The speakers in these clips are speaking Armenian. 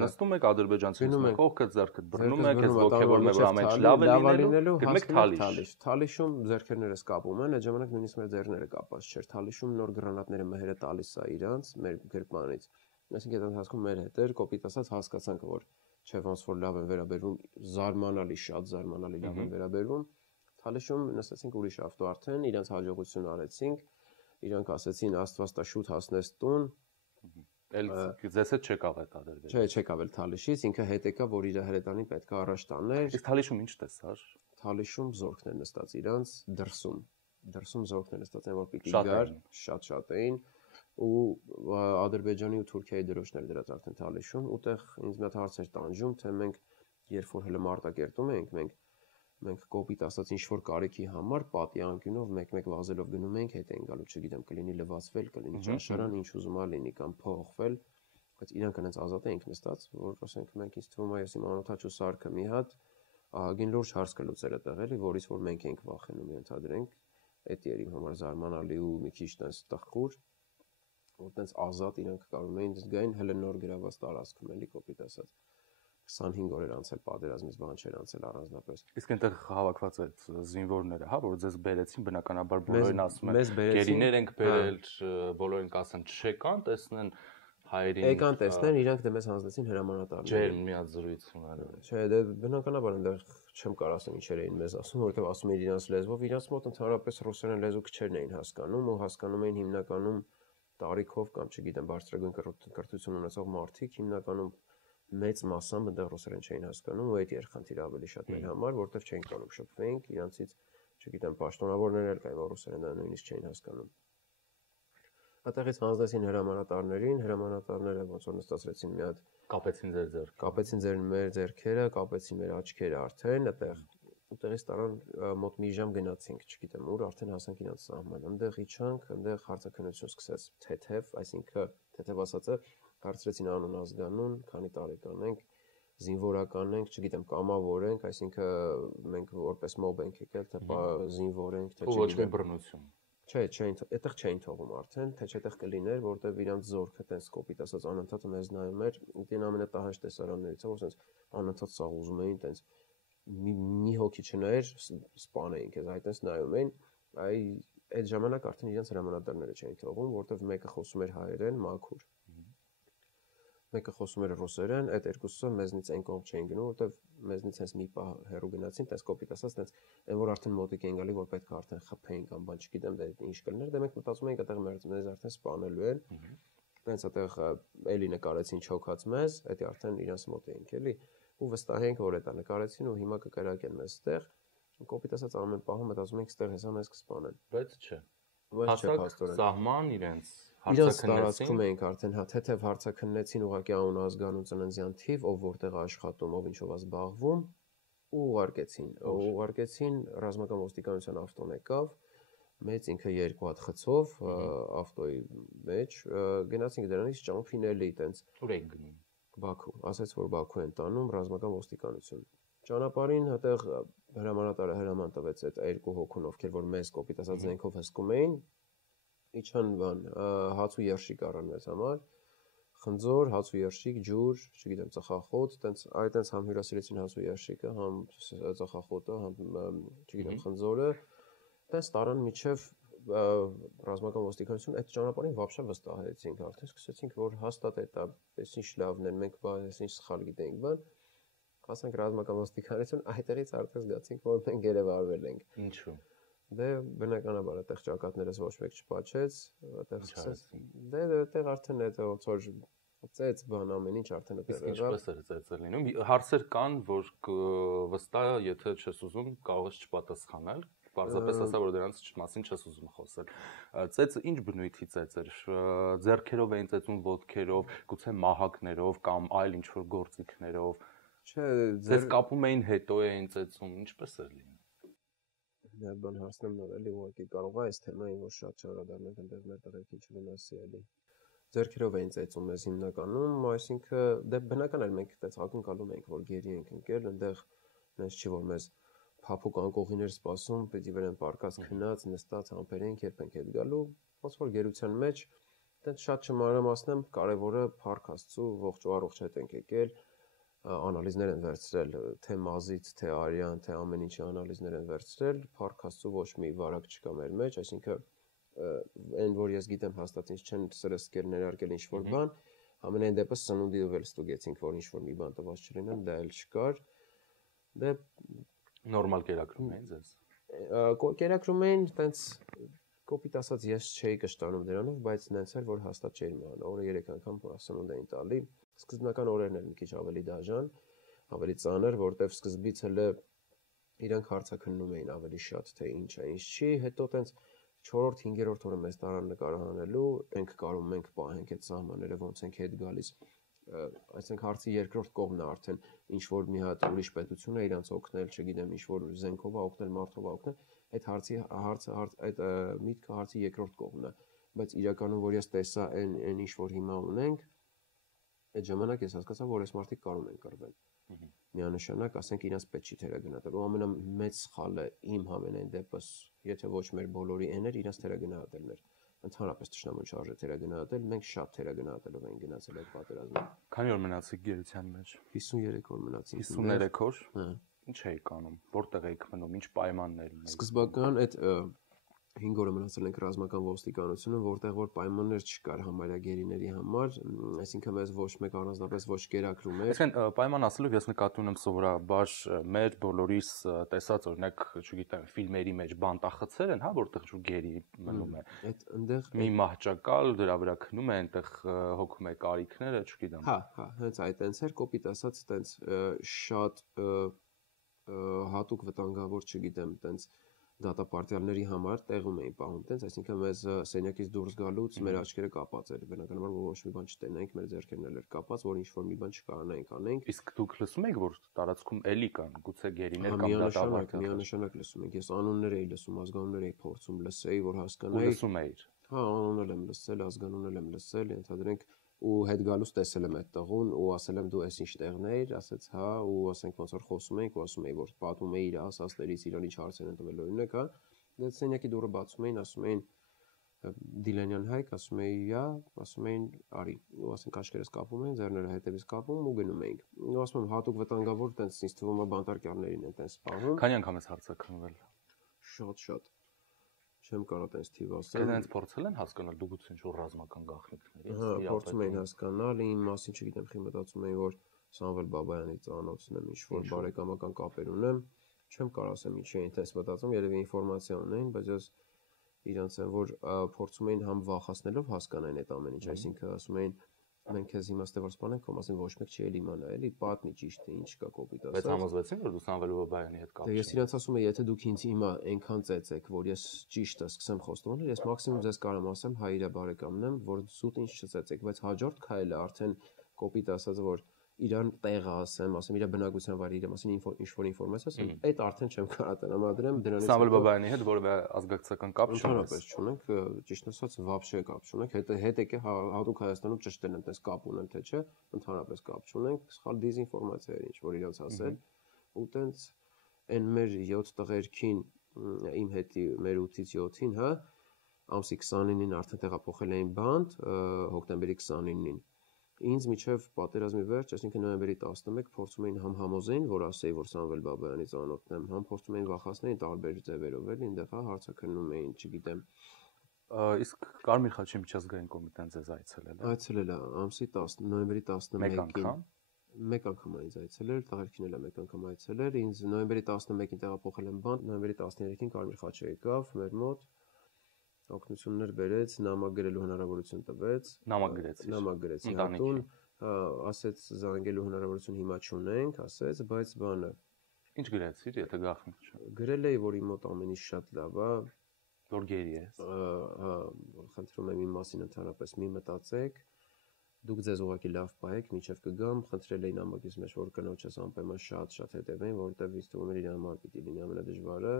Նստում եք ադրբեջանցիներից Գնում մեկը, ենք, ողքդ ձեռքդ բռնում ձեռքս եք, ես բռնում եք, ոգևորում եմ, որ ամեն ինչ լավ է լինելու, գնում եք Թալիշ։ Թալիշում ձեռքերներս կապում են, այդ ժամանակ նույնիսկ մեր ձեռները կապած չէր։ Թալիշում նոր գրանատները մհերը տալիս է իրանց մեր գրպանից։ Այսինքն այդ ընթացքում մեր հետ էր, կոպիտ ասած հասկացանք, որ չէ ոնց որ լավ են վերաբերվում, զարմանալի շատ զարմանալի լավ են վերաբերվում։ Թալիշում նստեցինք ուրիշ ավտո արդեն, իրանց հաջողություն արեցինք, իրանք ասեցին Աստված տա շուտ հասնես տուն։ Էլ ձեզ հետ չեկավ այդ ադրբեջան։ Չէ, չեկավ էլ Թալիշից, ինքը հետ եկա, որ իր հրետանին պետք է առաջ տաներ։ Իսկ Թալիշում ինչ տեսար։ Թալիշում զորքներ նստած իրանց դրսում զորքներ նստած են, որ պիտի գար, շատ էին ու Ադրբեջանի ու Թուրքիայի դրոշներ դրած արդեն Թալիշում, ուտեղ ինձ մի հատ հարց էր տանջում, թե մենք երբ որ հենց Մարտակերտում էինք, մենք կոպիտ ասած ինչ որ կարիքի համար պատի անկյունով մեկ-մեկ վազելով գնում էինք, հետ էին գալու, չգիտեմ, կլինի լվացվել, կլինի ճաշարան, ինչ ուզում ա լինի կամ փողվել, բայց իրանք այնց ազատ էինք նստած, որ ասենք մենք ինձ թվում է ես իմ անօթաչու սարքը մի հատ ահագին լուրջ հարց կլուծեր այդտեղ էլի, որից որ մենք ենք վախենում ենթադրենք, դա էր իմ համար զարմանալի ու մի քիչ տես տխուր, որ տենց ազատ իրանք կարող էին զգային հələ նոր գրաված տարածքում էլի կոպիտ ասած 25 օր էր անցել պատերազմից, բան չէր անցել առանձնապես։ Իսկ այնտեղ հավաքված այդ զինվորները, հա, որ ձեզ բերեցին, բնականաբար բոլորին ասում են, գերիներ ենք բերել, բոլորին կասեն, չեկան, տեսնեն հայերին։ Եկան տեսնեն, իրանք դե մեզ հանձնեցին հրամանատարներ։ Ջեր մի հատ զրույց ունենալ։ Չէ, դե բնականաբար այնտեղ չեմ կարող ասեմ ինչեր էին մեզ ասում, որովհետև ասում էին իրանց լեզվով, իրանց մոտ ընդհանրապես ռուսերեն լեզու քչերն էին հասկանում ու հասկանում էին հիմնականում տարիքով կամ չգիտեմ բարձրագույն կրթություն ունեցող մարդիկ հիմնականում մեծ մասամբ այնտեղ ռուսերեն չէին հասկանում ու այդ երխանդիր ավելի շատ մեր համար, որտեղ չէին կարող շփվենք, իրանցից չգիտեմ պաշտոնավորներ էլ կային, որ ռուսերեն դա նույնիսկ չէին հասկանում։ Այդտեղից հանձնեցին հրամանատարներին, հրամանատարները ոնց որ նստացրեցին մի հատ կապեցին ձեր ձեռքը, կապեցին մեր ձեռքերը, կապեցին մեր աչքերը արդեն, այդտեղ ուտեղից տարան մոտ մի ժամ գնացինք, չգիտեմ ուր, արդեն հասանք իրանց սահման։ Այնտեղ իջանք, այնտեղ հարցաքննություն սկսեց թեթև, այսինքն թեթև ասածը հարցրեցին անուն ազգանուն, քանի տարեկան ենք, զինվորական ենք, չգիտեմ կամավոր ենք, այսինքն մենք որպես մոբ ենք եկել, թե զինվոր ենք, թե ոչ մի բռնություն։ Չէ, այդտեղ չէին թողում արդեն, թե չէ այդտեղ կլիներ, որտեղ իրանց զորքը տես կոպիտ ասած անընդհատ մեզ նայում էր, դին ամենատահանջ տեսարաններից է, որ ասենց անընդհատ սաղ ուզում էին տես մի հոգի չնայր, սպանեին քեզ, այդպես նայում էին, այդ ժամանակ արդեն իրանց հրամանատարները չէին թողում, որտեղ մեկը խոսում էր հայերեն, մաքուր։ Մեկը խոսում էր ռուսերեն, այդ երկուսը մեզնից այն կողմ չէին գնում, որտեղ մեզնից հենց մի պահ հեռու գնացին, տես կոպիտ ասած, տես այն որ արդեն մոտիկ էին գալի, որ պետք է արդեն խփեին կամ բան չգիտեմ, դա ինչ կլներ, դե մենք մտածում էինք այդտեղ մեզ արդեն սպանելու են։ Տենց այդտեղ էլի նկարեցին չոքած մեզ, դա արդեն իրանց մոտ էինք էլի, ու վստահ էինք, որ դա նկարեցին ու հիմա կկրակեն մեզ այդտեղ։ Կոպիտ ասած ամեն պահում մտածում էինք, այդտեղ հեսա մեզ կսպանեն։ Բայց չէ։ Հասակ սահման իրենց հարցաքննեցին էինք արդեն թեթև հարցաքննեցին ուղղակի անուն ազգանուն ծննդյան թիվ, ով որտեղ աշխատում, ով ինչով է զբաղվում ու ուղարկեցին ռազմական ոստիկանության ավտոն եկավ, մեծ ինքը երկու հատ խցով ավտոյի մեջ գնացինք դրանից ճամփին էլի տենց ուր եք գնում Բաքու, ասաց որ Բաքու են տանում ռազմական ոստիկանություն։ Ճանապարհին այդտեղ հրամանատարը հրաման տվեց այդ երկու հոգուն, ովքեր որ մեզ կոպիտ ասած զենքով հսկում էին, իջան բան, հաց ու երշիկ առան մեզ համար, խնձոր, հաց ու երշիկ, ջուր, չգիտեմ, ծխախոտ, տենց այդտենց համ հյուրասիրեցին հաց ու երշիկը, համ ծխախոտը, համ չգիտեմ, խնձորը, տենց տարան միջև ռազմական ոստիկանություն այդ ճանապարհին վաբշա վստահեցինք, արդեն սկսեցինք որ հաստատ դա էս ինչ լավն են, մենք այս ինչ սխալ գիտենք, բան հասանք ռազմական ոստիկանություն, այդտեղից արդեն զգացինք, որ մենք գերեվարվել ենք։ Ինչու՞։ Դե բնականաբար այդտեղ ճակատներս ոչ մեկ չփաչեց, այդտեղ սկսեց։ Դե այդտեղ արդեն այդ ոնց որ ծեց բան ամեն ինչ արդեն այդտեղ եղավ։ Ինչպես էր ծեցել լինում։ Հարցեր կան, որ վստահ եթե չես ուզում, կարող ես չպատասխանել։ Պարզապես ասա որ դրանց մասին չես ուզում խոսել։ Ծեծը ինչ բնույթի ծեծ էր։ Ձեռքերով էին ծեծում, ոտքերով, գուցե մահակներով կամ այլ ինչ որ գործիքներով։ Չէ, ձեզ կապում էին հետո էին ծեծում, ինչպես էր լինում։ Դա բան հարցնեմ նոր էլի, ուղղակի կարող է այս թեմային որ շատ չարադառնանք այնտեղ մեր տղերքին չվնասի էլի։ Ձեռքերով էին ծեծում մեզ հիմնականում, այսինքն դե բնական էր մենք այդպես ակնկալում էինք որ գերի ենք ընկել, այնտեղ նենց չի որ մեզ փափուկ անկողիներ սպասում, պետք է վրան պարկած քնած, նստած համբերենք, երբ ենք հետ գալու, ոնց որ գերության մեջ Դե շատ չմանրամասնեմ, կարևորը Փառք Աստծո ողջ ու առողջ հետ ենք եկել, անալիզներ են վերցրել, թե մազից, թե արյան, թե ամեն ինչի անալիզներ են վերցրել, Փառք Աստծո ոչ մի վարակ չկա մեր մեջ, այսինքն այն որ ես գիտեմ հաստատ ինձ չեն սրսկել ներարկել ինչ-որ բան, ամենայն դեպս սնունդի ու էլ ստուգեցինք, որ ինչ-որ մի բան տված չլինեն, դա էլ չկար։ Դե նորմալ կերակրում էին ձեզ։ Կերակրում էին, տենց կոպիտ ասած ես չէի կշտանում դրանով, բայց նենց էր որ հաստատ չէի մահանա, օրը 3 անգամ սնունդ էին տալի։ Սկզբնական օրերն էր մի քիչ ավելի դաժան, ավելի ծանր, որտեվ սկզբից հələ իրանք հարցաքննում էին ավելի շատ, թե ինչ է, ինչ չի, հետո տենց 4-րդ, 5-րդ օրը մեզ տարան նկարահանելու, ենք կարում մենք պահենք այդ սահմանները, ոնց ենք հետ գալիս։ Այսինքն հարցի երկրորդ կողմն է արդեն ինչ որ մի հատ ուրիշ պետություն է իրանց օգնել, չգիտեմ, ինչ որ զենքով է օգնել, մարդով է օգնել, այդ այդ միտքը հարցի երկրորդ կողմն է, բայց իրականում որ ես տեսա այն ինչ որ հիմա ունենք, այդ ժամանակ ես հասկացա, որ այս մարդիկ կարող են կռվել։ Միանշանակ, ասենք իրաց պետք չի թերագնահատել։ Ու ամենամեծ սխալը իմ համենայն դեպս, եթե ոչ մեր բոլորի էներ, իրաց թերագնահատելն էր։ Ընդհանրապես ճշտամուն չարժե թերագնահատել, մենք շատ թերագնահատելով ենք գնացել այդ պատերազմը։ Քանի օր մնացիք գերության մեջ։ 53 օր մնացինք։ 53 օր։ Հա։ Ինչ էիք անում։ Որտեղ էիք մնում, ինչ պայմաններ ունեիք։ Սկզբական այդ 5 օրը մնացել ենք ռազմական ոստիկանությունում, որտեղ որ պայմաններ չկար համարյա գերիների համար, այսինքն մեզ ոչ մեկ առանձնապես ոչ կերակրում էր։ Այսինքն պայման ասելով ես նկատի ունեմ սովորաբար մեր բոլորիս տեսած օրինակ, չգիտեմ, ֆիլմերի մեջ բանտախցեր են, հա, որտեղ շու գերի մնում է։ Այդ այնտեղ մի մահճակալ դրա վրա քնում է, այնտեղ հոգում է կարիքները, չգիտեմ։ Հա, հենց այդ տենց էր, կոպիտ ասած, տենց շատ հատուկ վտանգավոր, չգիտեմ, տենց դատապարտյալների համար տեղում էին պահում տենց, այսինքն մեզ սենյակից դուրս գալուց մեր աչքերը կապած էր, բնականաբար որ ոչ մի բան չտենայինք, մեր ձեռքերն էլ էր կապած, որ ինչ-որ մի բան չկարողանայինք անենք։ Իսկ դուք լսում եք, որ տարածքում էլի կան, գուցե գերիներ կամ դատապարտյալներ։ Միանշանակ լսում ենք, ես անուններ էի լսում, ազգանուններ էի փորձում լսեի, որ հասկանայի։ Ու լսում էիր։ Հա, անունն էլ եմ լսել, ազգանունն էլ եմ լսել, ենթադրենք ու հետ գալուց տեսել եմ այդ տղուն ու ասել եմ դու էս ինչ տեղն էիր, ասեց հա ու ասենք ոնց որ խոսում էինք ու ասում էի որ պատում էի իր ասածներից իրան ինչ հարցեր են տվել օրինակ հա դե սենյակի դուռը բացում էին ասում էին Դիլանյան Հայկ ասում էի յա ասում էին արի ու ասենք աչքերս կապում էին ձեռները հետևից կապում ու գնում էինք ու ասում եմ հատուկ վտանգավոր տենց ինձ թվում է բանտարկյալներին են տենց սպառում քանի անգամ ես հարցաքննվել շատ չեմ կարող այդպես թիվ ասել։ Դրանց փորձել են հասկանալ դու գուցե ինչ-որ ռազմական գաղտնիքների։ Հա, փորձում էին հասկանալ, իմ մասին չգիտեմ, խի մտածում էին, որ Սամվել Բաբայանի ծանոթն եմ, ինչ-որ բարեկամական կապեր ունեմ։ Չեմ կարող ասեմ ինչի էին այդպես մտածում, երևի ինֆորմացիա ունեին, բայց ես իրանց եմ, որ փորձում էին համ վախացնելով հասկանային այդ ամեն ինչ, այսինքն ասում էին մենք քեզ իմաստը որ սպանենք, քո մասին ոչ մեկ չի էլ իմանա, էլի պատմի ճիշտ է, ինչ կա կոպիտ ասած։ Բայց համոզվեցին, որ դու Սամվել Բաբայանի հետ կապ ունես։ Դե ես իրանց ասում եմ, եթե դուք ինձ հիմա այնքան ծեծեք, որ ես ճիշտը սկսեմ խոստովանել, ես մաքսիմում ձեզ կարամ ասեմ, հայ իրա բարեկամն եմ, որ զուտ ինձ չծեծեք, բայց հաջորդ քայլը արդեն կոպիտ ասած որ իրան տեղը ասեմ իր բնակության վայրը, իր մասին ինչ-որ ինֆորմացիա ասեմ, այդ արդեն չեմ կարող տրամադրեմ դրանից։ Սամվել Բաբայանի հետ որևէ ազգակցական կապ չունես։ Չունենք, ճիշտ ասած, վաբշե կապ չունենք, հետ եկե հատուկ Հայաստանում ճշտել են, տես կապ ունեն թե չէ, ընդհանրապես կապ չունենք, սխալ դիզինֆորմացիա էր ինչ-որ իրանց ասել, ու տենց այն մեր 7 տղերքին իմ հետի մեր 8-ից 7-ին, հա, ամսի 29-ին արդեն տեղափոխել էին բանտ, հոկտեմբերի 29-ին Ինձ միջև պատերազմի վերջ, այսինքն նոյեմբերի 11 փորձում էին համ համոզեին, որ ասեի, որ Սամվել Բաբայանի ծանոթն եմ, համ փորձում էին վախացնել տարբեր ձևերով, էլ այնտեղ հարցաքննում էին, չգիտեմ։ Իսկ Կարմիր խաչի միջազգային կոմիտեն ձեզ այցելել է։ Այցելել է ամսի 10 նոյեմբերի 11-ին։ Մեկ անգամ այնց այցելել, տղերքին էլ մեկ անգամ այցելել, ինձ նոյեմբերի 11-ին տեղափոխել են բանտ, նոյեմբերի 13-ին Կարմիր խաչը եկավ մեր մոտ։ Օգնություններ բերեց, նամակ գրելու հնարավորություն տվեց։ Նամակ գրեցի հատուն, ասեց զանգելու հնարավորություն հիմա չունենք, ասեց, բայց բանը։ Ինչ գրեցիր, եթե գաղտնիք չէ։ Գրել էի, որ իմ մոտ ամեն ինչ շատ լավ է, որ գերի ես։ Հա, խնդրում եմ իմ մասին ընդհանրապես մի մտածեք։ Դուք ձեզ ուղղակի լավ պահեք, մինչև կգամ, խնդրել էի նամակից մեջ, որ կնոջս անպայման շատ հետևեն, որովհետև ինձ թվում էր իր համար պիտի լինի ամենադժվարը,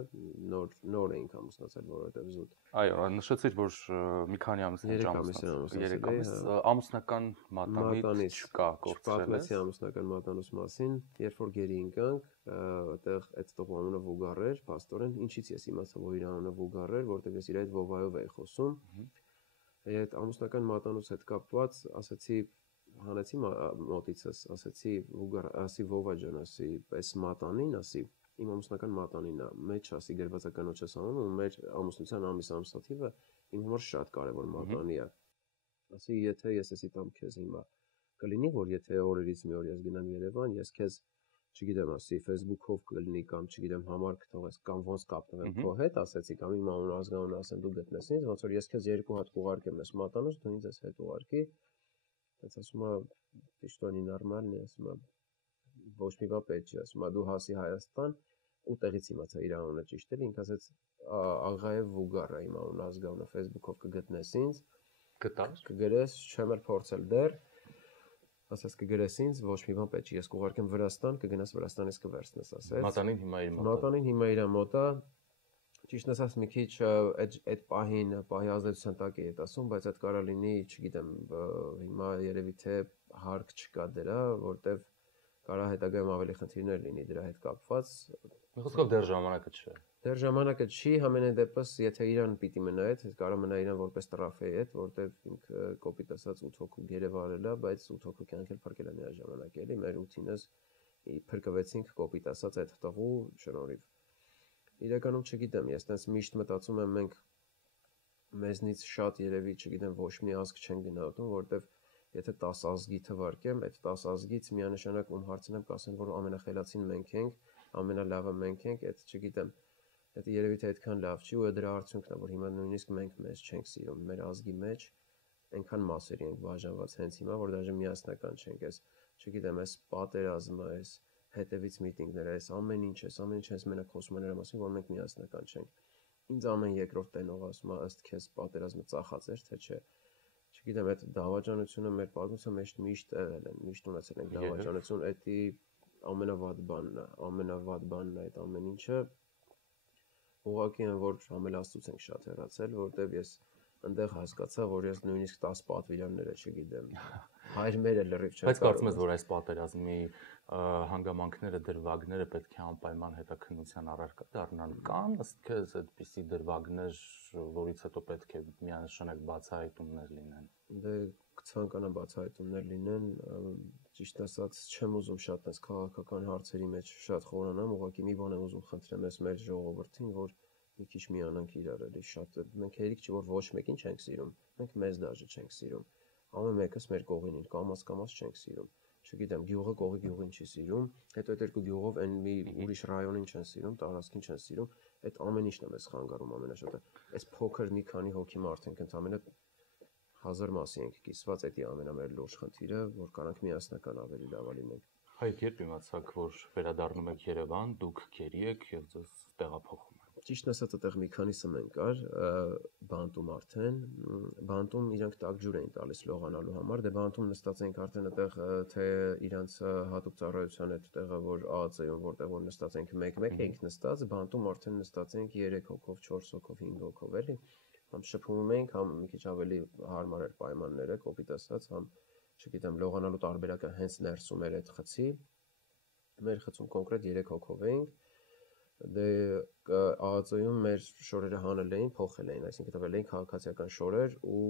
նոր էինք ամուսնացել, որովհետև զուտ։ Այո, նշեցիք, որ մի քանի ամիս է ամուսնացել, 3 ամիս, ամուսնական մատանից չկա կորցրել։ Պատմեցի ամուսնական մատանուց մասին, երբ որ գերի ընկանք, այդտեղ այդ տղու անունը Վուգար էր, փաստորեն, ինչից ես իմացա, որ իր անունը Վուգար էր, որովհետև ես իր հետ Վովայով էի խոսում։ Այդ ամուսնական մատանուց հետ կապված ասացի հանեցի մոտիցս, ասացի ասի Վովա ջան, ասի այս մատանին, ասի իմ ամուսնական մատանին է, մեջ ասի գրված է կնոջս անունը ու մեր ամուսնության ամիսամսաթիվը իմ համար շատ կարևոր մատանի է։ Ասի եթե ես էսի տամ քեզ հիմա կլինի որ եթե օրերից մի օր ես գնամ Երևան, ես քեզ չգիտեմ, ասի Facebook-ով կլինի կամ չգիտեմ համար կթողես կամ ոնց կապնեմ քո հետ, ասեցի կամ իմ անուն ազգանուն ասեմ դու գտնես ինձ, ոնց որ ես քեզ երկու հատ կուղարկեմ ես մատանուց, դու ինձ ես հետ ուղարկի։ Բայց ասում է դիշտոնի նորմալն է, ասում է ոչ մի բան պետք չի, ասում է դու հասի Հայաստան ու տեղից իմացա իր անունը ճիշտ է, ինքը ասեց Աղաև Վուգար է իմ անուն ազգանունը Facebook-ով կգտնես ինձ, գտար, կգրես, չեմ էլ փորձել դեռ, ասես կգրես ինձ, ոչ մի բան պետք չի, ես կուղարկեմ Վրաստան, կգնաս Վրաստանից կվերցնես, ասեց։ մատանին հիմա իր մոտ է։ Մատանին հիմա իր մոտ է։ Ճիշտն ասած մի քիչ այդ պահի ազդեցության տակ է ասում, բայց այդ կարա լինի, չգիտեմ, հիմա երևի թե հարկ չկա դրա, որտեվ կարա հետագայում ավելի խնդիրներ լինի դրա հետ կապված։ Մի խոսքով դեռ ժամանակը չէ։ Դեռ ժամանակը չի, համենայն դեպս, եթե իրան պիտի մնա այդ, կարա մնա իրան որպես տրաֆեի հետ, որտեվ ինքը կոպիտ ասած 8 հոգու գերև արել է, բայց 8 հոգու կյանք էլ փրկել է միաժամանակ էլի, մեր 8-ինս փրկվեցինք կոպիտ ասած այդ տղու շնորհիվ։ Իրականում չգիտեմ, ես տենց միշտ մտածում եմ մենք մեզնից շատ երևի, չգիտեմ, ոչ մի ազգ չեն գնահատում, որտեվ եթե 10 ազգի թվարկեմ, այդ 10 ազգից միանշանակ ում հարցնեմ կասեն, որ ամենախելացին մենք ենք, ամենալավը մենք ենք, այդ չգիտեմ, դա երևի թե այդքան լավ չի ու դրա արդյունքն է, որ հիմա նույնիսկ մենք մեզ չենք սիրում, մեր ազգի մեջ այնքան մասերի ենք բաժանված հենց հիմա, որ դաժե միասնական չենք, այս չգիտեմ, այս պատերազմը, այս հետևից միտինգները, այս ամեն ինչ հենց մենակ խոսում են նրա մասին, որ մենք միասնական չենք։ Ինձ ամեն երկրորդ տենող ասում է, ըստ քեզ պատերազմը ծախած էր, թե չէ։ Չգիտեմ, այդ դավաճանությունը մեր պատմության մեջ միշտ եղել են, միշտ ունեցել ենք դավաճանություն, դա ամենավատ բանն է, այդ ամեն ինչը ուղղակի են, որ ամենաստուց ենք շատ հեռացել, որտեվ ես այնտեղ հասկացա, որ ես նույնիսկ 10 պատվիրանները չգիտեմ։ Հայր մերը լրիվ չեն։ Բայց կարծում ես, որ այս պատերազմի հանգամանքները, դրվագները պետք է անպայման հետաքննության առարկա դառնան, կան ըստ քեզ այդպիսի դրվագներ, որից հետո պետք է միանշանակ բացահայտումներ լինեն։ Դե կցանկանա բացահայտումներ լինեն, ճիշտ ասած չեմ ուզում շատ այս քաղաքական հարցերի մեջ շատ խորանամ, ուղղակի մի բան եմ ուզում խնդրեմ ես մեր ժողովրդին, որ մի քիչ միանանք իրար էլի շատ մենք հերիք չի որ ոչ մեկին չենք սիրում, մենք մեզ դաժե չենք սիրում, ամեն մեկս մեր կողինին կամաց չենք սիրում, չգիտեմ գյուղը կողի գյուղին չի սիրում, հետո այդ երկու գյուղով այն մի ուրիշ ռայոնին չեն սիրում, տարածքին չեն սիրում, այդ ամեն ինչն է մեզ խանգարում ամենաշատը, այս փոքր մի քանի հոգի մարդ ենք ընդամենը 1000 մասի ենք կիսված, դա ամենամեծ լուրջ խնդիրը, որ կարանք միասնական ավելի լավ լինենք։ Հայ երբ իմացաք, որ վերադառնում եք Երևան, դուք քերի եք եւ ձեզ տեղափոխում եք։ Ճիշտ ասած, այդտեղ մի քանի սմեն կար, բանտում արդեն, բանտում իրանք տակջուր էին տալիս լողանալու համար, դե բանտում նստած էինք արդեն այդտեղ թե իրանց հատուկ ծառայության այդ տեղը, որ ԱԱՑ-ում որտեղ որ նստած էինք մեկ-մեկ էինք նստած, բանտում արդեն նստած էինք 3 հոգով, 4 հոգով, 5 հոգով էլի, համ շփվում էինք, համ մի քիչ ավելի հարմար էր պայմանները, կոպիտ ասած, համ չգիտեմ, լողանալու տարբերակը հենց ներսում էր այդ խցի, մեր խցում կոնկրետ 3 հոգով էինք, դե ԱԱՑ-ում մեր շորերը հանել էին, փոխել էին, այսինքն տվել էին քաղաքացիական շորեր ու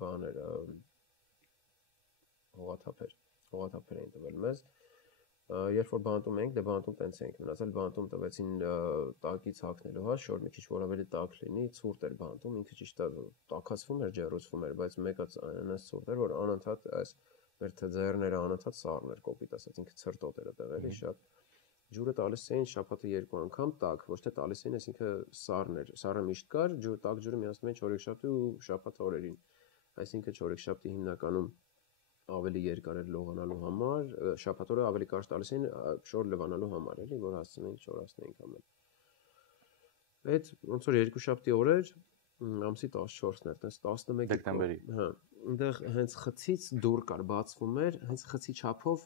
բաներ, հողաթափեր էին տվել մեզ, երբ որ բանտում էինք, դե բանտում տենց էինք մնացել, բանտում տվեցին տակից հագնելու հա, շոր մի քիչ որ ավելի տաք լինի, ցուրտ էր բանտում, ինքը ճիշտ է տաքացվում էր, ջեռուցվում էր, բայց մեկը այնպես ցուրտ էր, որ անընդհատ այս մեր թձերները անընդհատ սառն էր, կոպիտ ասած, ինքը ցրտոտ էր այդտեղ էլի շատ ջուրը տալիս էին շաբաթը 2 անգամ տաք, ոչ թե տալիս էին, այսինքն սառն էր, սառը միշտ կար, տաք ջուրը միացնում էին չորեքշաբթի ու շաբաթ օրերին, այսինքն չորեքշաբթի հիմնականում ավելի երկար էր լողանալու համար, շաբաթ օրը ավելի կարճ տալիս էին շոր լվանալու համար, էլի, որ հասցնեինք շորացնեինք ամեն։ Այդ ոնց որ երկուշաբթի օրեր ամսի 14-ն էր, տես 11 դեկտեմբերի։ Հա, այնտեղ հենց խցից դուր կար, բացվում էր, հենց խցի չափով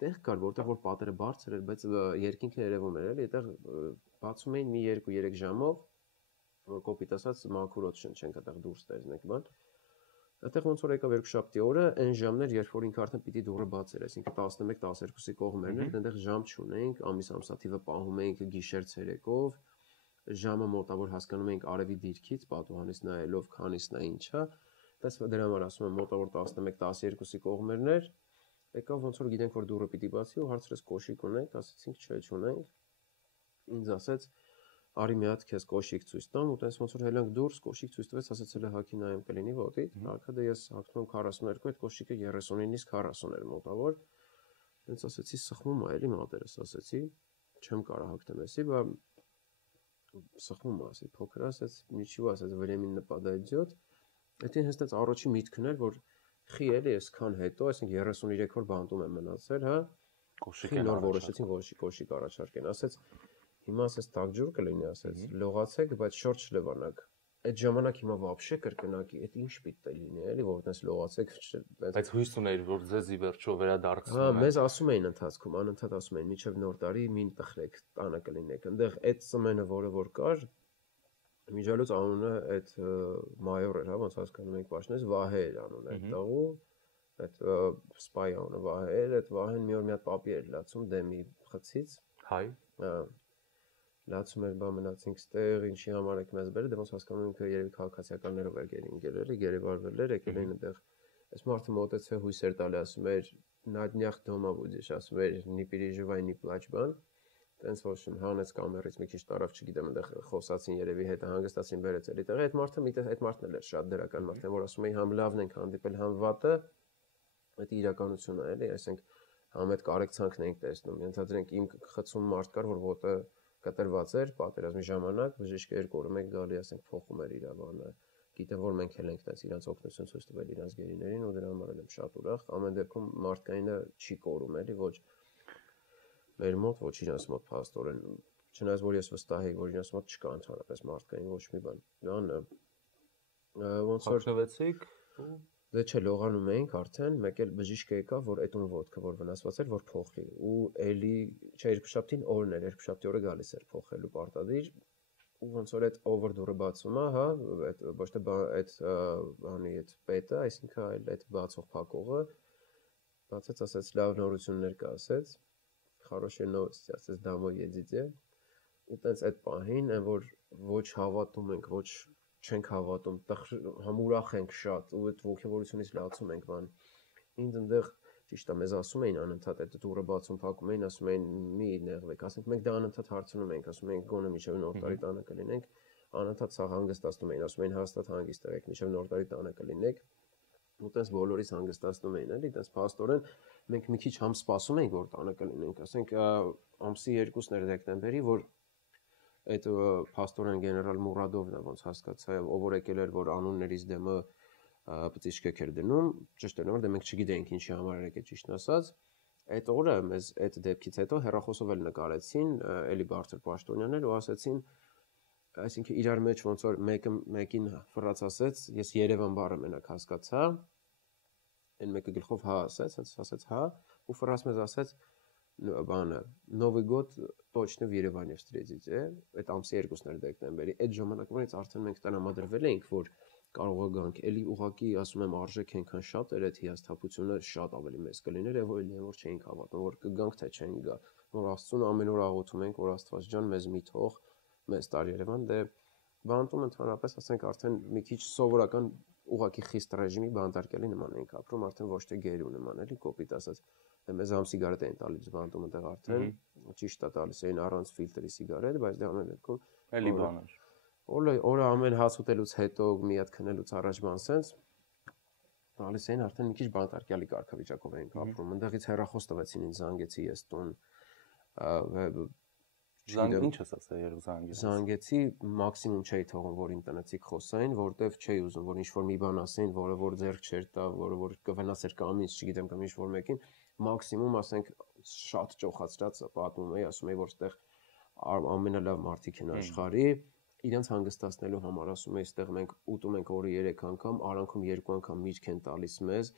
տեղ կար, որտեղ որ պատերը բարձր էր, բայց երկինքը երևում էր, էլի, այդտեղ բացում էին մի 2-3 ժամով, կոպիտ ասած մաքուրոց չենք այդտեղ դուրս տեսնենք բան։ Այդտեղ ոնց որ եկավ երկուշաբթի օրը, այն ժամներ, երբ որ ինքը արդեն պիտի դուռը բացեր, այսինքն 11-12-ի կողմերն էր, այնտեղ ժամ չունեինք, ամիսամսաթիվը պահում էինք գիշեր ցերեկով, ժամը մոտավոր հասկանում ենք արևի դիրքից, պատուհանից նայելով, քանիսն է ինչա, դες դրա համար ասում եմ մոտավոր 11-12-ի կողմերներ, եկավ ոնց որ գիտենք որ դուռը պիտի բացի ու հարցրեց կոշիկ ունենք, ասեցինք չէ, չունենք, ինձ ասեց արի մի հատ քեզ կոշիկ ցույց տամ ու տես ոնց որ հելանք դուրս կոշիկ ցույց տվեց, ասեց հələ հակի նայեմ կլինի ոտիդ, հակը դե ես հակնում եմ 42, այդ կոշիկը 39-ից 40 էր մոտավոր, հենց ասեցի սխմում է էլի մատերս, ասեցի, չեմ կարող հակտեմ էսի, բա սխմում է, ասի փոքր ասեց, ничего, ասեց времени нападает, այդին հենց այս առաջի միտքն էր, որ խի էլի այսքան հետո, այսինքն 33 օր բանտում եմ մնացել, հա, կոշիկ նոր որոշեցին կոշիկ առաջարկեն, ասեց հիմա ասես տակ ջուր կլինի, ասեց լողացեք, բայց շորտ չլվանաք։ Այդ ժամանակ հիմա вообще կրկնակի, այդ ինչ պիտի լինի, էլի, որ այդպես լողացեք, բայց հույս ուներ, որ ձեզի վերջո վերադարձնում են։ Հա, մեզ ասում էին ընթացքում, անընդհատ ասում էին, մինչև նոր տարի մին տխրեք, տանը կլինեք։ Այնտեղ այդ սմենը, որ կար, միջալուց անունը այդ մայոր էր, հա, ոնց հասկանում ենք պաշտոնից, Վահե էր անունը այդ տղու, այդ սպայ անունը Վահե էր, այդ Վահեն մի օր մի հատ պապի էր լացում դեմի խցից։ Հայ։ Հա։ Լացում էր բա մնացինք ստեղ, ինչի համար եք մեզ բերել, դե ոնց հասկանում ենք երևի քաղաքացիականներով էր գերին գերեվարվել էր, եկել էին այնտեղ։ Այս մարդը մոտեցավ հույսեր տալի, ասում էր «На днях дома будешь», ասում էր «Не переживай, не плачь» բան։ Տենց ոչ հանեց կամերից մի քիչ տարավ, չգիտեմ, այնտեղ խոսացին երևի հետը հանգստացին բերեց էլի տեղ։ Այդ մարդն էլ էր շատ դրական մարդ, որ ասում էի համ լավն ենք հանդիպել, համ վատը, դա իրականությունն է էլի, այսինքն համ այդ կարեկցանքն ենք տեսնում։ Ենթադրենք իմ խցում մարդ կար, որ ոտը կտրված էր պատերազմի ժամանակ, բժիշկը 2 օր մեկ գալի, ասենք փոխում էր իր բանը։ Գիտեմ, որ մենք էլ ենք տես իրանց օգնություն ցույց տվել իրանց գերիներին ու դրա համար եմ շատ ուրախ։ Ամեն դեպքում մարդկայինը չի կորում էլի, ոչ մեր մոտ, ոչ իրանց մոտ փաստորեն։ Չնայած որ ես վստահ եմ, որ իրանց մոտ չկա ընդհանրապես մարդկային ոչ մի բան։ Դանը ոնց որ հաշվեցիք դե չէ լողանում էինք արդեն, մեկ էլ բժիշկը եկավ, որ այդ ուն ոդկը որ վնասված էր, որ փոխի։ Ու էլի չէ երկուշաբթին օրն էր, երկուշաբթի օրը գալիս էր փոխելու պարտադիր։ Ու ոնց որ այդ overdure-ը բացում է, հա, այդ ոչ թե այդ բանի այդ պետը, այսինքն այլ այդ բացող փակողը բացեց, ասեց լավ նորություններ կա, ասեց хорошие новости, ասեց домой едете։ Ու տենց այդ պահին, այն որ ոչ հավատում ենք, ոչ չենք հավատում, համ ուրախ ենք շատ ու այդ ողջավորությունից լացում ենք, բան։ Ինձ այնտեղ ճիշտ է, մեզ ասում էին անընդհատ այդ դուռը բացում փակում էին, ասում էին մի նեղվեք, ասենք մենք դա անընդհատ հարցնում ենք, ասում էին գոնե մինչև նոր տարի տանը կլինենք, անընդհատ սա հանգստացնում էին, ասում էին հաստատ հանգիստ եղեք, մինչև նոր տարի տանը կլինեք։ Ու տես բոլորիս հանգստացնում էին, էլի, տես փաստորեն մենք մի քիչ համ սպասում ենք, որ տանը կլինենք, ասենք ամսի 2-ն էր դեկտեմբերի, որ այդ փաստորեն գեներալ Մուրադովն է ոնց հասկացա, ով որ եկել էր, որ անուններից դեմը բծիչկեք էր դնում, ճիշտ է, որ դե մենք չգիտենք ինչի համար էր եկել ճիշտն ասած, այդ օրը մեզ այդ դեպքից հետո հեռախոսով էլ նկարեցին, էլի բարձր պաշտոնյաներ ու ասեցին, այսինքն իրար մեջ ոնց որ մեկը մեկին ֆրաց ասեց, ես Երևան բառը մենակ հասկացա, այն մեկը գլխով հա ասեց, հենց ասեց հա, ու ֆրաց մեզ ասեց բանը Новый год точно в Երևանի встречите, այդ ամսի 2-ն էր դեկտեմբերի, այդ ժամանակվանից արդեն մենք տրամադրվել էինք, որ կարող է գանք, էլի ուղակի ասում եմ արժեք այնքան շատ էր այդ հիասթափությունը շատ ավելի մեծ կլիներ, եւ որ չէինք հավատում, որ կգանք թե չենք գա, որ Աստծուն ամեն օր աղոթում ենք, որ Աստված ջան մեզ մի թող, մեզ տար Երևան, դե բանտում ընդհանրապես ասենք արդեն մի քիչ սովորական ուղակի խիստ ռեժիմի բանտարկելի նման էինք ապրում, արդեն ոչ թե գերու նման, էլի կոպիտ ասած, դե մեզ համ սիգարետ էին տալիս բանտում այնտեղ արդեն, ճիշտ է տալիս էին առանց ֆիլտրի սիգարետ, բայց դե ամեն դեպքում էլի բան էր։ Օրը ամեն հաց ուտելուց հետո մի հատ քնելուց առաջ բան սենց տալիս էին արդեն մի քիչ բանտարկյալի կարգավիճակով էինք ապրում, այնտեղից հեռախոս տվեցին ինձ զանգեցի ես տուն, Ինչ ես ասել երբ զանգեցի։ Զանգեցի, մաքսիմում չէի թողում, որ իմ տնեցիք խոսային, որտեվ չէի ուզում, որ ինչ-որ մի բան ասեն, որը որ ձեռք չէր տա, որը որ կվնասեր կամ ինձ, չգիտեմ, կամ ինչ-որ մեկին, մաքսիմում ասենք շատ ճոխացրած պատմում էի, ասում էի, որ այդտեղ ամենալավ մարդիկ են աշխարհի, իրենց հանգստացնելու համար ասում էի, այդտեղ մենք ուտում ենք օրը 3 անգամ, արանքում 2 անգամ միրգ են տալիս մեզ,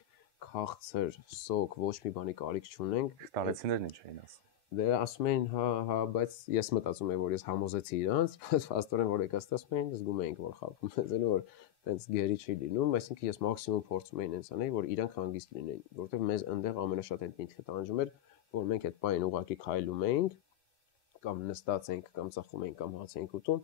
քաղցր, սոկ, ոչ մի բանի կարիք չունենք։ Տարեցիներն ինչ էին ասում։ Դե ասում էին հա, բայց ես մտածում եմ որ ես համոզեցի իրանց, բայց աստորեն որ եկած ասում էին, զգում էինք որ խափում են, զենը որ տենց գերի չի լինում, այսինքն ես մաքսիմում փորձում էի ինձ անել, որ իրանք հանգիստ լինեին, որովհետև մեզ այնտեղ ամենաշատ այդ միտքը տանջում էր, որ մենք այդ պայն ուղակի քայլում էինք, կամ նստած ենք կամ ծխում ենք կամ հաց ենք ուտում,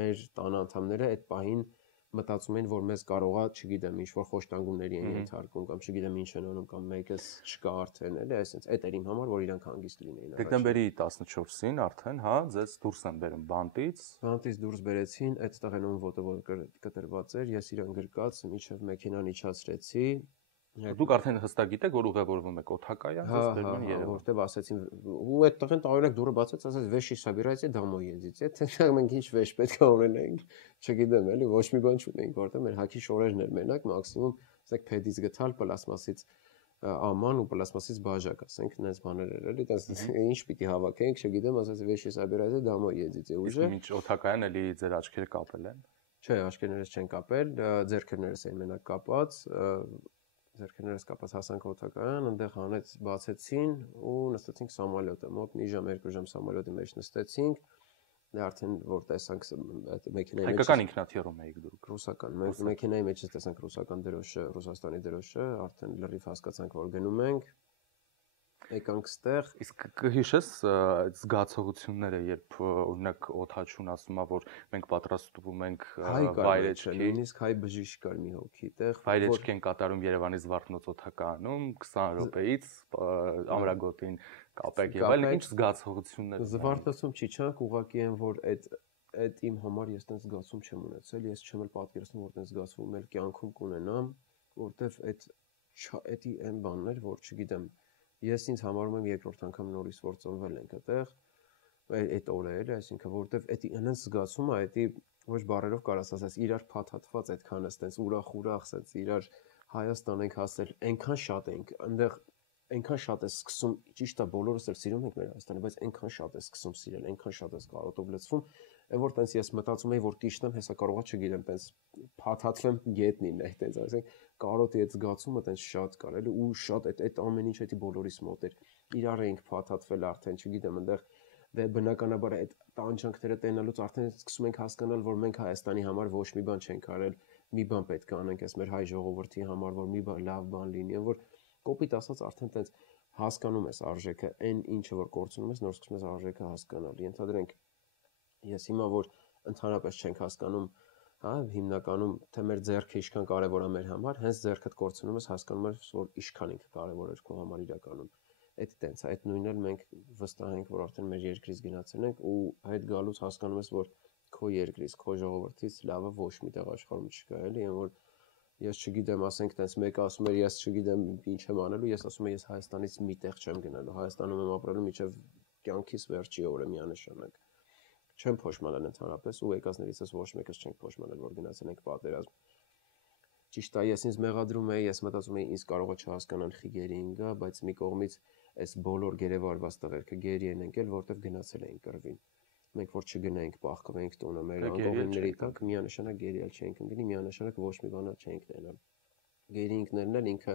մեր տան անդամները այդ պահին մտածում են, որ մեզ կարողա, չգիտեմ, ինչ-որ խոշտանգումների են ենթարկում կամ չգիտեմ ինչ են անում կամ մեկս չկա արդեն, էլի, այսինքն այդ էր իմ համար, որ իրանք հանգիստ լինեին։ Դեկտեմբերի 14-ին արդեն, հա, ձեզ դուրս են բերում բանտից։ Բանտից դուրս բերեցին, այդտեղ են ում ոտը կտրված էր, ես իրան գրկած, միջև մեքենան իջացրեցի։ Դուք արդեն հստակ գիտեք, որ ուղևորվում եք Օթակայան, ձեզ բերում են Երևան։ Որտեվ ասեցին, ու այդտեղ են տարօրինակ դուրը բացեց, ասեց վեշի собирайте домой едете, թե մենք ինչ վեշ պետք է ունենենք, չգիտեմ, էլի ոչ մի բան չունենք, որտեղ մեր հակի շորերն էր մենակ, մաքսիմում ասենք փեդից գտալ պլաստմասից աման ու պլաստմասից բաժակ, ասենք, այնպես բաներ էր, էլի, այդպես ինչ պիտի հավաքենք, չգիտեմ, ասեց վեշի собирайте домой едете уже։ Ինչ Օթակայան էլի ձեր աչքերը կապել են։ Չէ, աչքերներս չեն կապել, ձեռքերներս էին մենակ կապած, ձեռքերներս կապած հասանք Օթակայան, այնտեղ հանեց բացեցին ու նստեցինք սամոլյոտը, մոտ մի ժամ, 2 ժամ սամոլյոտի մեջ նստեցինք, դե արդեն որ տեսանք այդ մեքենայի մեջ հայկական ինքնաթիռում էիք դուք։ Ռուսական, մեքենայի մեջ տեսանք ռուսական դրոշը, Ռուսաստանի դրոշը, արդեն լրիվ հասկացանք, որ գնում ենք, եկանք ստեղ։ Իսկ կհիշես այդ զգացողությունները, երբ օրինակ օթաչուն ասում է, որ մենք պատրաստվում ենք վայրեջքի, նույնիսկ հայ բժիշկ կար մի հոգի տեղ, վայրեջքի են կատարում Երևանից Զվարթնոց Օթակայանում 20 րոպեից ամրագոտին կապեք եւ այլն, ինչ զգացողություններ։ Զվարթնոցում չիջանք, ուղղակի են, որ այդ իմ համար ես տենց զգացում չեմ ունեցել, ես չեմ էլ պատկերացնում, որ տենց զգացում էլ կյանքում կունենամ, որտեվ այդ այն բանն էր, որ չգիտեմ Ես ինձ համարում եմ երկրորդ անգամ նորից որ ծնվել ենք այդտեղ, այդ օրը էր, այսինքն որովհետև այդ այնց զգացումը, այդ ոչ բառերով կարաս ասես, իրար փաթաթված այդքան էս ուրախ, ասես իրար Հայաստան ենք հասել, այնքան շատ ենք, այնտեղ այնքան շատ է սկսում, ճիշտ է, բոլորս էլ սիրում ենք մեր Հայաստանը, բայց այնքան շատ է սկսում սիրել, այնքան շատ է կարոտով լցվում, այն որ տենց ես մտածում եի, որ ճիշտ եմ, հեսա կարողա չգիտեմ, տենց փաթաթվեմ գետնին, այդպես ասենք, կարոտի այդ զգացումը տենց շատ կար, էլի ու շատ այդ ամեն ինչ էդի բոլորիս մոտ էր։ Իրար էինք փաթաթվել արդեն, չգիտեմ, այնտեղ դե բնականաբար այդ տանջանքները տենալուց արդեն սկսում ենք հասկանալ, որ մենք Հայաստանի համար ոչ մի բան չենք արել, մի բան պետք է անենք այս մեր հայ ժողովրդի համար, որ մի լավ բան լինի, որ կոպիտ ասած արդեն տենց հասկանում ես արժեքը, այն ինչը որ կորցնում ես, նոր սկսում ես արժեքը հասկանալ։ Ենթադրենք ես հիմա որ ընդհանրապես չենք հասկանում, հա, հիմնականում թե մեր ձեռքը ինչքան կարևոր է մեր համար, հենց ձեռքդ կորցնում ես, հասկանում ես, որ ինչքան ինքը կարևոր է քո համար իրականում։ Այդ տենց, այդ նույնն էլ մենք վստահ ենք, որ արդեն մեր երկրից գնացել ենք ու այդ գալուց հասկանում ես, որ քո երկրից, քո ժողովրդից լավը ոչ մի տեղ աշխարհում չկա, էլի, այն որ ես չգիտեմ, ասենք տենց մեկը ասում էր, ես չգիտեմ ինչ եմ անելու, ես ասում եմ, ես Հայաստանից մի տեղ չեմ գնալու, Հայաստանում եմ ապրելու մինչև կյանքիս վերջի օրը միանշանակ։ Չեմ փոշմանել ընդհանրապես ու եկածներիցս ոչ մեկս չենք փոշմանել, որ գնացել ենք պատերազմ։ Ճիշտ է, ես ինձ մեղադրում էի, ես մտածում էի, ինձ կարող է չհասկանալ խիգերի ինգա, բայց մի կողմից այս բոլոր գերեվարված տղերքը գերի են եկել, որտեվ գնացել էին կռվին։ Մենք որ չգնայինք, պահկվենք տունը մեր անկողինների տակ, միանշանակ գերիալ չենք ընկնի, միանշանակ ոչ մի բան չենք տենալ։ Գերի ինքներն էլ ինքը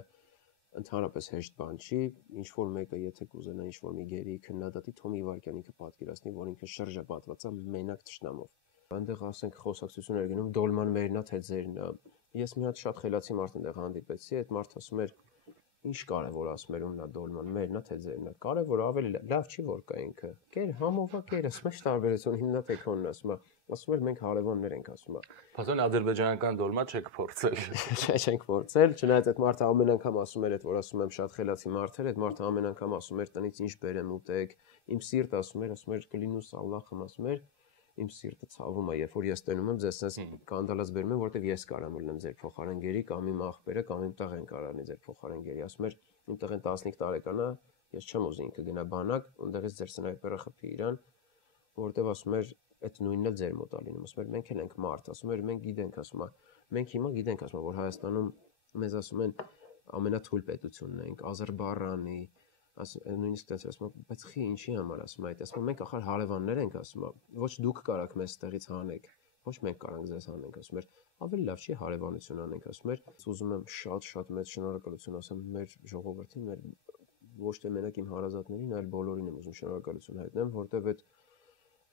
ընդհանրապես հեշտ բան չի, ինչ որ մեկը եթե կուզենա ինչ որ մի գերի քննադատի Թոմի Վարքյան ինքը պատկերացնի, որ ինքը շրջապատված է մենակ թշնամով։ Այնտեղ ասենք խոսակցություն էր գնում Դոլման մերնա թե ձերն է։ Ես մի հատ շատ խելացի մարդ այնտեղ հանդիպեցի, այդ մարդը ասում էր ինչ կարևոր ասում էր ուննա Դոլման մերնա թե ձերն է։ Կարևոր ավելի լավ չի որ կա ինքը։ Կեր համովա կեր, ասում է տարբերություն հիմնա թե քոնն ասում էր մենք հարևաններ ենք ասում է։ Փաստորեն ադրբեջանական դոլմա չեք փորձել։ Չէ, չենք փորձել, չնայած այդ մարդը ամեն անգամ ասում էր, այդ որ ասում եմ շատ խելացի մարդ էր, այդ մարդը ամեն անգամ ասում էր տնից ինչ բերեմ ուտեք, իմ սիրտը ասում էր կլինուս Ալլախը ասում էր, իմ սիրտը ցավում է, երբ որ ես տենում եմ ձեզ sense կանդալած բերում եմ, որտեվ ես կարամ լինեմ ձեր փոխարեն գերի կամ իմ աղբերը կամ իմ տղեն կարանի ձեր փոխարեն գերի, ասում էր իմ տղեն 15 տարեկան է, ես չեմ ուզի ինքը գնա բանակ, ունդեղից ձեր սնայպերը խփի իրան, որտեվ ասում էր այդ նույնն էլ ձեր մոտ է լինում, ասում էր մենք էլ ենք մարդ, ասում էր մենք գիտենք, ասում է մենք հիմա գիտենք, ասում է որ Հայաստանում մեզ ասում են ամենաթույլ պետությունն ենք, Ադրբարանի, նույնիսկ տենց ասում է, բայց խի ինչի համար ասում է այդ, ասում է մենք ախր հարևաններ ենք, ասում է, ոչ դուք կարաք մեզ տեղից հանեք, ոչ մենք կարանք ձեզ հանենք, ասում էր, ավելի լավ չի հարևանություն անենք, ասում էր, ուզում եմ շատ մեծ շնորհակալություն ասեմ մեր ժողովրդին, մեր ոչ թե մենակ իմ հարազատներին, այլ բոլորին եմ ուզում շնորհակալություն հայտնեմ, որտեվ այդ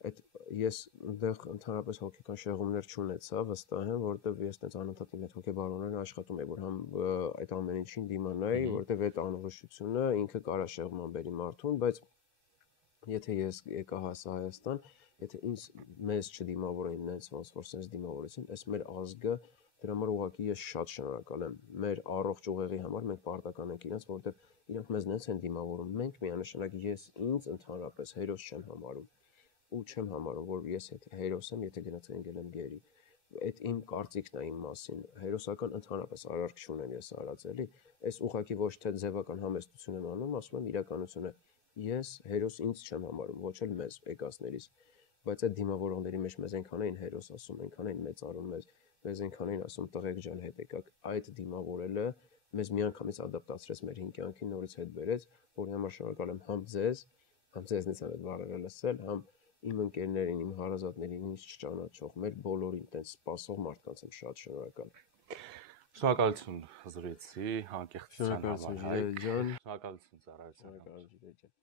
ես այնտեղ ընդհանրապես հոգեկան շեղումներ չունեցա, վստահ եմ, որովհետև ես տենց անընդհատ իմ այդ հոգեբարոներն աշխատում եմ, որ համ այդ ամեն ինչին դիմանայի, որովհետև այդ անորոշությունը ինքը կարա շեղման բերի մարդուն, բայց Եթե ես եկա հասա Հայաստան, եթե ինձ մեզ չդիմավորեն նենց ոնց որ sense դիմավորեցին, այս մեր ազգը դրա համար ուղղակի ես շատ շնորհակալ եմ։ Մեր առողջ ուղեղի համար մենք պարտական ենք իրենց, որովհետև իրանք մեզ նենց են դիմավորում։ Մենք միանշանակ ես ինձ ընդհանրապես հերոս չեմ համարում ու չեմ համարում, որ ես եթե հերոս եմ, եթե գնաց ընկել եմ գերի։ Այդ իմ կարծիքն է իմ մասին։ Հերոսական ընդհանրապես արարք չունեմ ես արած էլի։ Այս ուղղակի ոչ թե ձևական համեստություն եմ անում, ասում եմ իրականությունը։ Ես հերոս ինձ չեմ համարում, ոչ էլ մեզ եկածներից, բայց այդ դիմավորողների մեջ մեզ այնքան էին հերոս ասում, այնքան էին մեծարում մեզ այնքան էին ասում տղեկ ջան հետ եկաք, այդ դիմավորելը մեզ միանգամից ադապտացրեց մեր հին կյանքին, նորից հետ բերեց, որի համար շնորհակալ եմ համ ձեզնից այդ բառերը լսել, համ իմ ընկերներին, իմ հարազատներին, ինձ չճանաչող, մեր բոլորին տենց սպասող մարդկանց եմ շատ շնորհակալ։ Շնորհակալություն զրույցի հանկեղծության համար, Շնորհակալություն ջան։ Շնորհակալություն ծառայության համար։ Շնորհակալություն ջան։